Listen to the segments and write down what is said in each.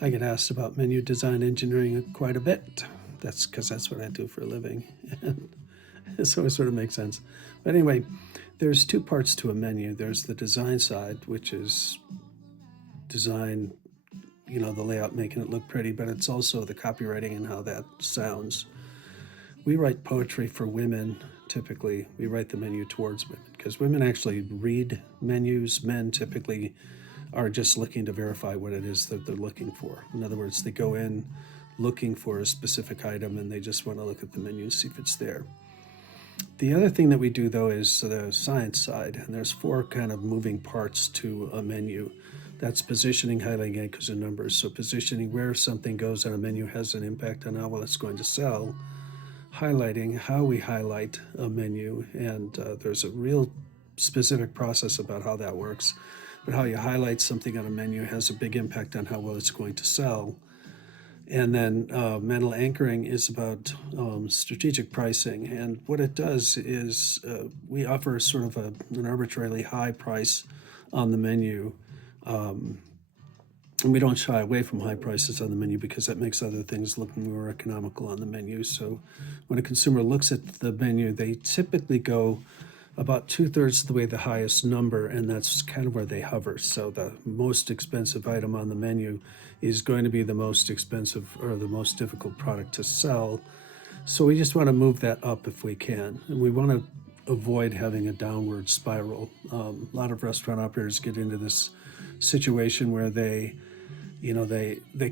I get asked about menu design engineering quite a bit. That's because that's what I do for a living. So it sort of makes sense. But anyway, there's two parts to a menu. There's the design side, which is design, the layout, making it look pretty, but it's also the copywriting and how that sounds. We write poetry for women. Typically, we write the menu towards women because women actually read menus. Men typically are just looking to verify what it is that they're looking for. In other words, they go in looking for a specific item and they just want to look at the menu and see if it's there. The other thing that we do, though, is the science side, and there's four kind of moving parts to a menu. That's positioning, highlighting, anchors, and numbers. So positioning where something goes on a menu has an impact on how well it's going to sell. Highlighting how we highlight a menu, and there's a real specific process about how that works. But how you highlight something on a menu has a big impact on how well it's going to sell. And then mental anchoring is about strategic pricing. And what it does is we offer sort of an arbitrarily high price on the menu. And we don't shy away from high prices on the menu because that makes other things look more economical on the menu. So when a consumer looks at the menu, they typically go about 2/3 of the way the highest number, and that's kind of where they hover. So the most expensive item on the menu is going to be the most expensive or the most difficult product to sell. So we just want to move that up if we can. And we want to avoid having a downward spiral. A lot of restaurant operators get into this situation where they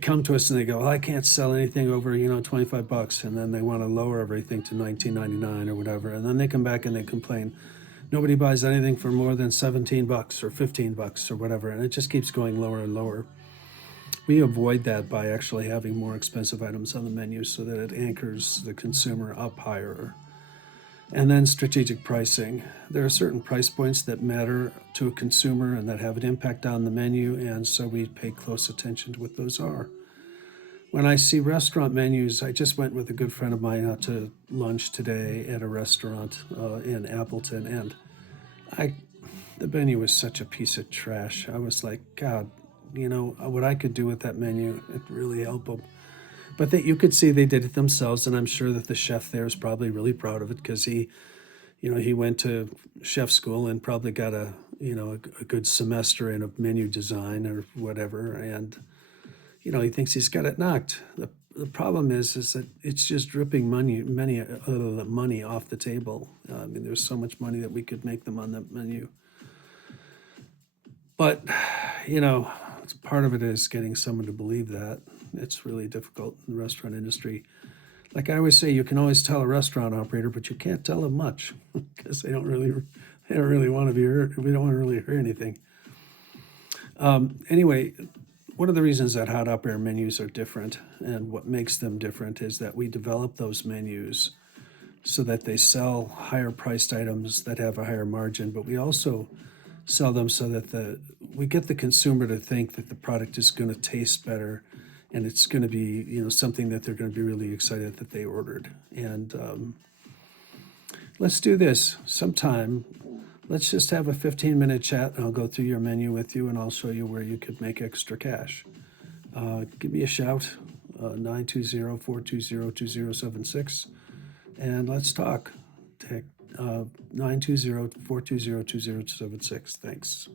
come to us and they go, well, I can't sell anything over, $25. And then they want to lower everything to $19.99 or whatever. And then they come back and they complain, nobody buys anything for more than $17 or $15 or whatever. And it just keeps going lower and lower. We avoid that by actually having more expensive items on the menu so that it anchors the consumer up higher. And then strategic pricing. There are certain price points that matter to a consumer and that have an impact on the menu, and so we pay close attention to what those are. When I see restaurant menus, I just went with a good friend of mine out to lunch today at a restaurant in Appleton, and the menu was such a piece of trash. I was like, God, what I could do with that menu, it really helped them. But you could see they did it themselves, and I'm sure that the chef there is probably really proud of it because he went to chef school and probably got a good semester in a menu design or whatever, and he thinks he's got it knocked. The problem is that it's just dripping money off the table. I mean, there's so much money that we could make them on that menu, but part of it is getting someone to believe that. It's really difficult in the restaurant industry. Like I always say, you can always tell a restaurant operator, but you can't tell them much because they don't really want to be hurt. We don't want to really hear anything. Anyway, one of the reasons that hot up air menus are different and what makes them different is that we develop those menus so that they sell higher priced items that have a higher margin, but we also sell them so that we get the consumer to think that the product is going to taste better and it's going to be something that they're going to be really excited that they ordered. And let's do this sometime. Let's just have a 15-minute chat and I'll go through your menu with you and I'll show you where you could make extra cash. Give me a shout, 920-420-2076, and let's talk. 920-420-2076. Thanks.